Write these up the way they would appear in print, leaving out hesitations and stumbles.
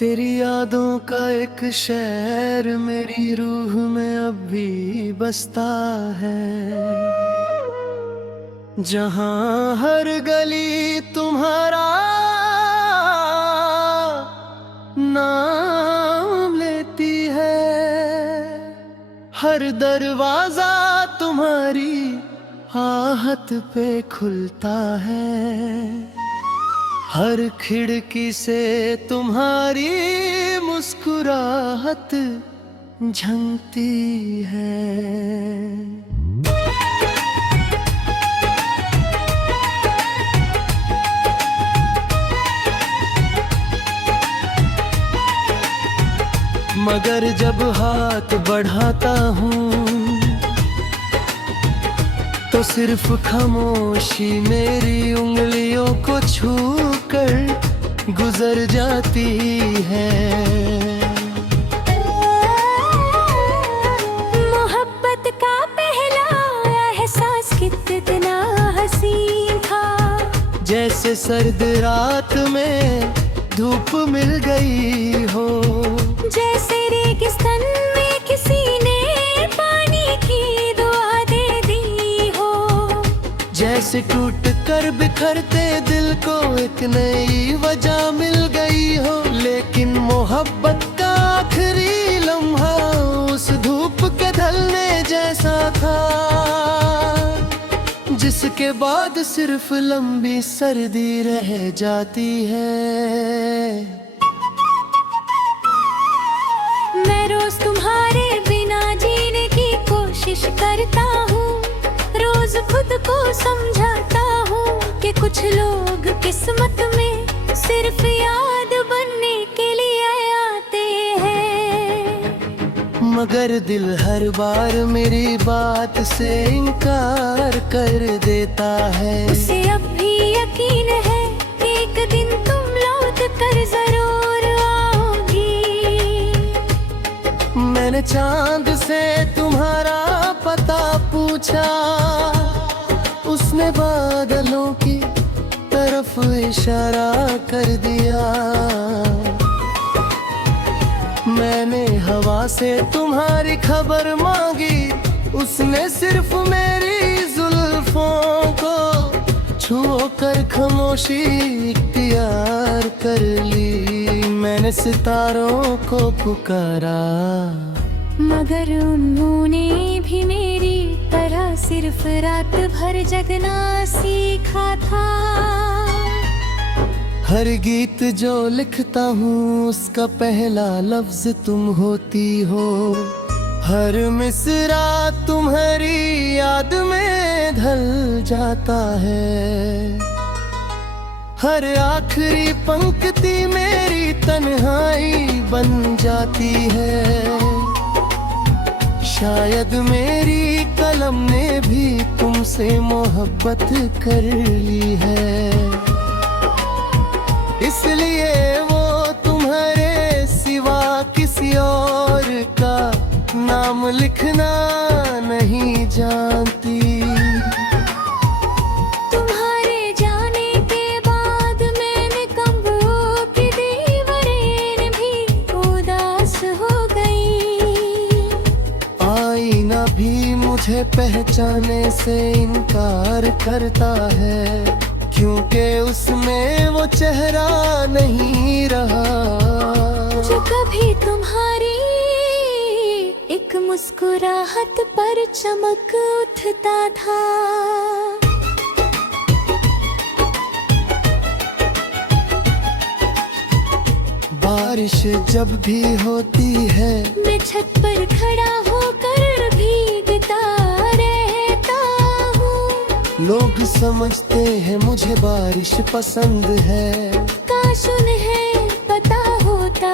तेरी यादों का एक शहर मेरी रूह में अब भी बसता है, जहां हर गली तुम्हारा नाम लेती है, हर दरवाजा तुम्हारी आहट पे खुलता है, हर खिड़की से तुम्हारी मुस्कुराहट झलकती है। मगर जब हाथ बढ़ाता हूँ तो सिर्फ खामोशी मेरी उंगलियों को छू कर गुजर जाती है। मोहब्बत का पहला एहसास कितना हसीन था, जैसे सर्द रात में धूप मिल गई हो, जैसे रेगिस्तान में किसी ने पानी की दुआ दे दी हो, जैसे टूट कर बिखरते दिल को एक नई वजह मिल गई हो। लेकिन मोहब्बत का आखिरी लम्हा उस धूप के ढलने जैसा था, जिसके बाद सिर्फ लंबी सर्दी रह जाती है। मैं रोज तुम्हारे बिना जीने की कोशिश करता हूँ, रोज खुद को समझाता हूँ कि कुछ लोग किस्मत में सिर्फ याद बनने के लिए आते हैं। मगर दिल हर बार मेरी बात से इनकार कर देता है। उसे अब भी यकीन है कि एक दिन तुम लौट कर जरूर आओगी। मैंने चांद से तुम्हारा पता पूछा, उसने बादलों की तरफ इशारा कर दिया। मैंने हवा से तुम्हारी खबर मांगी, उसने सिर्फ मेरी जुल्फों को छू कर खामोशी इख्तियार कर ली। मैंने सितारों को पुकारा, मगर उन्होंने भी मेरी तरह सिर्फ रात भर जगना सीखा था। हर गीत जो लिखता हूँ उसका पहला लफ्ज तुम होती हो, हर मिसरा तुम्हारी याद में ढल जाता है, हर आखिरी पंक्ति मेरी तन्हाई बन जाती है। शायद मेरी कलम ने भी तुमसे मोहब्बत कर ली है, इसलिए वो तुम्हारे सिवा किसी और का नाम लिखना नहीं जानती। तुम्हारे जाने के बाद मैंने कब्रों की दीवारें भी उदास हो गई। आईना भी मुझे पहचाने से इनकार करता है, क्योंकि उसमें वो चेहरा नहीं रहा जो कभी तुम्हारी एक मुस्कुराहट पर चमक उठता था। बारिश जब भी होती है मैं छत पर खड़ा होकर भीगता रहता हूँ। लोग समझते हैं मुझे बारिश पसंद है, काश उन्हें पता होता।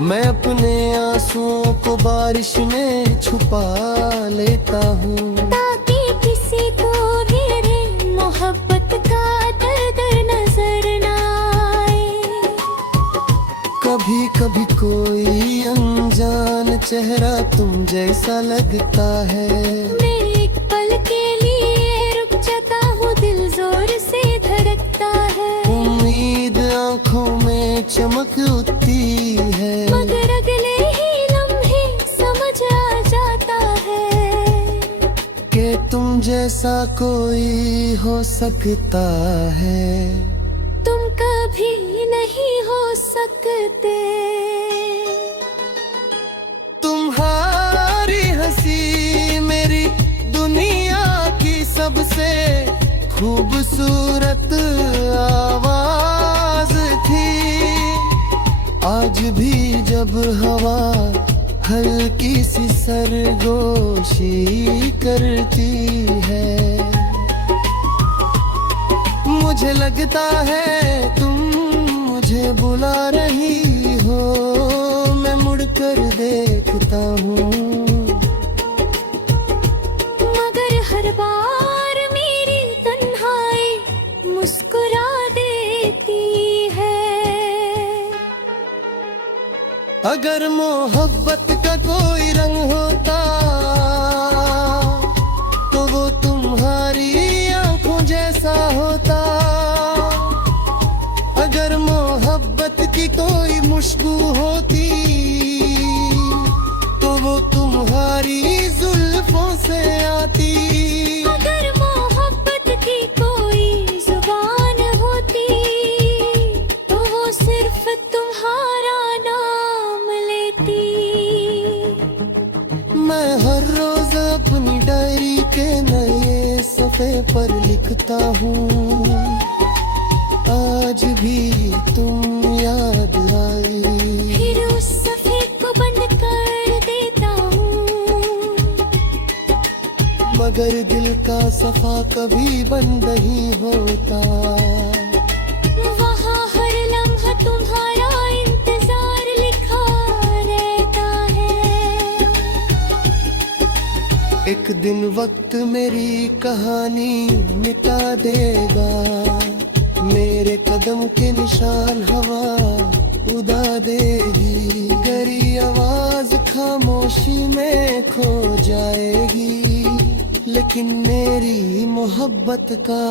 मैं अपने आंसुओं को बारिश में छुपा लेता हूँ, ताकि किसी को भी मोहब्बत का दर्द नजर न आए। कभी कभी कोई अनजान चेहरा तुम जैसा लगता है। मैं एक पल के लिए रुक जाता हूँ, दिल जोर से धड़कता है। चमक उठती है, मगर अगले ही लम्हे समझ आ जाता है कि तुम जैसा कोई हो सकता है, तुम कभी नहीं हो सकते। तुम्हारी हंसी मेरी दुनिया की सबसे खूबसूरत आवाज थी। आज भी जब हवा हल्की सी सरगोशी करती है, मुझे लगता है तुम मुझे बुला रही हो। मैं मुड़कर देखता हूँ, मगर हर बार मेरी तन्हाई मुस्कुरा देती है। अगर मोहब्बत का कोई रंग होता तो वो तुम्हारी आंखों जैसा होता। अगर मोहब्बत की कोई मुश्किल होती तो वो तुम्हारी जुल्फों से आती। अगर मोहब्बत की कोई जुबान होती तो वो सिर्फ तुम्हारा नाम लेती। मैं हर रोज अपनी डायरी के नए सफ़े पर लिखता हूँ, आज भी तुम याद आई। फिर उस सफ़े को बंद कर देता हूँ, मगर दिल का सफा कभी बंद नहीं होता। वहाँ हर लम्हा तुम्हारा इंतजार लिखा रहता है। एक दिन वक्त मेरी कहानी मिटा देगा, मेरे कदम के निशान हवा उड़ा देगी। गरी आवाज खामोशी में खो जाएगी, लेकिन मेरी मोहब्बत का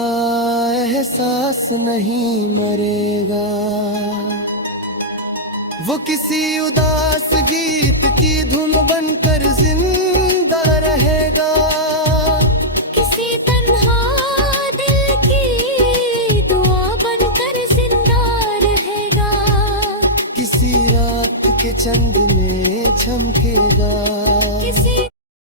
एहसास नहीं मरेगा। वो किसी उदास गीत की धुन बनकर जिंदा रहेगा, किसी तन्हा दिल की दुआ बनकर जिंदा रहेगा, किसी रात के चंद में चमकेगा। किसी